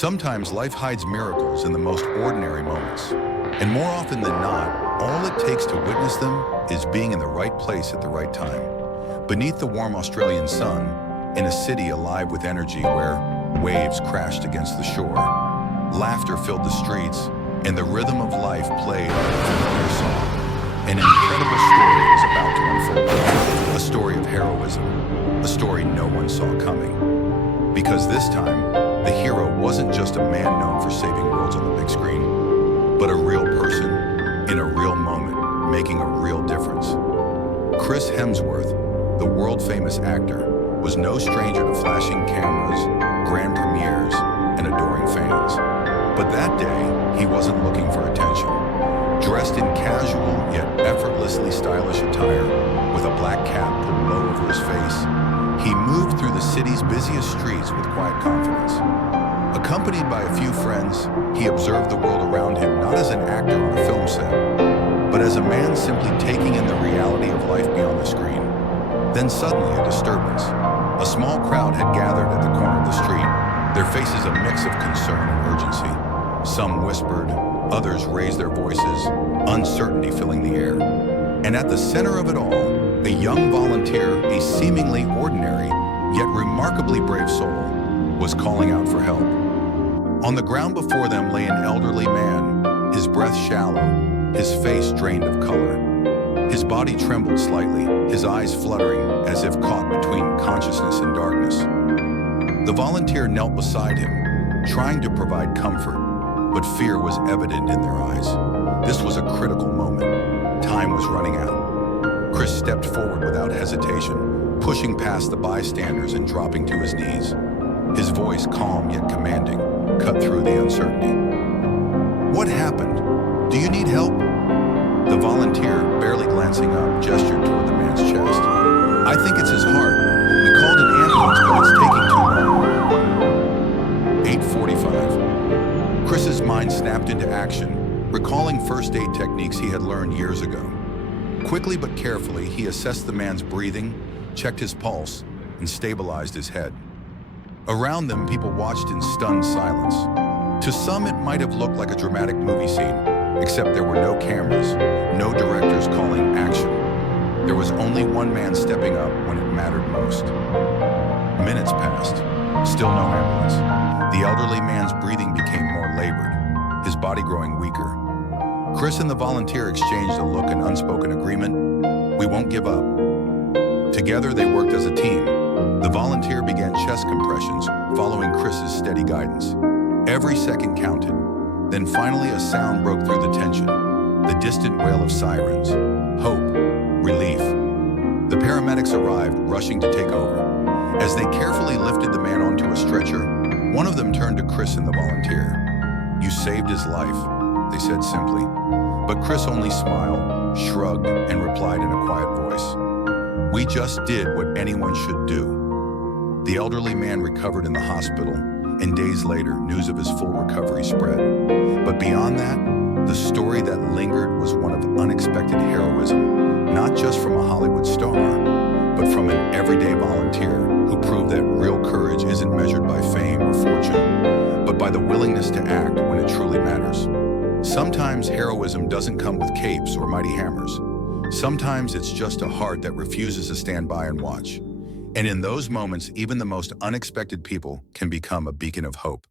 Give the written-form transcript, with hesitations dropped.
Sometimes life hides miracles in the most ordinary moments. And more often than not, all it takes to witness them is being in the right place at the right time. Beneath the warm Australian sun, in a city alive with energy where waves crashed against the shore, laughter filled the streets, and the rhythm of life played like a familiar song, an incredible story is about to unfold. A story of heroism, a story no one saw coming. Because this time, the hero wasn't just a man known for saving worlds on the big screen, but a real person, in a real moment, making a real difference. Chris Hemsworth, the world-famous actor, was no stranger to flashing cameras, grand premieres, and adoring fans. But that day, he wasn't looking for attention. Dressed in casual yet effortlessly stylish attire, with a black cap pulled low over his face, he moved through the city's busiest streets with quiet confidence. Accompanied by a few friends, he observed the world around him not as an actor on a film set, but as a man simply taking in the reality of life beyond the screen. Then suddenly a disturbance. A small crowd had gathered at the corner of the street, their faces a mix of concern and urgency. Some whispered, others raised their voices, uncertainty filling the air. And at the center of it all, a young volunteer, a seemingly ordinary, yet remarkably brave soul, was calling out for help. On the ground before them lay an elderly man, his breath shallow, his face drained of color. His body trembled slightly, his eyes fluttering as if caught between consciousness and darkness. The volunteer knelt beside him, trying to provide comfort, but fear was evident in their eyes. This was a critical moment. Time was running out. Chris stepped forward without hesitation, pushing past the bystanders and dropping to his knees. His voice, calm yet commanding, cut through the uncertainty. "What happened? Do you need help?" The volunteer, barely glancing up, gestured toward the man's chest. "I think it's his heart. We called an ambulance, but it's taking too long." 8:45. Chris's mind snapped into action, recalling first aid techniques he had learned years ago. Quickly but carefully, he assessed the man's breathing, checked his pulse, and stabilized his head. Around them, people watched in stunned silence. To some, it might have looked like a dramatic movie scene, except there were no cameras, no directors calling action. There was only one man stepping up when it mattered most. Minutes passed, still no ambulance. The elderly man's breathing became more labored, his body growing weaker. Chris and the volunteer exchanged a look in unspoken agreement. "We won't give up." Together, they worked as a team. The volunteer began chest compressions, following Chris's steady guidance. Every second counted. Then finally a sound broke through the tension, the distant wail of sirens. Hope, relief. The paramedics arrived, rushing to take over. As they carefully lifted the man onto a stretcher, one of them turned to Chris and the volunteer. "You saved his life," they said simply. But Chris only smiled, shrugged, and replied in a quiet voice, "We just did what anyone should do." The elderly man recovered in the hospital, and days later, news of his full recovery spread. But beyond that, the story that lingered was one of unexpected heroism, not just from a Hollywood star, but from an everyday volunteer who proved that real courage isn't measured by fame or fortune, but by the willingness to act when it truly matters. Sometimes heroism doesn't come with capes or mighty hammers. Sometimes it's just a heart that refuses to stand by and watch. And in those moments, even the most unexpected people can become a beacon of hope.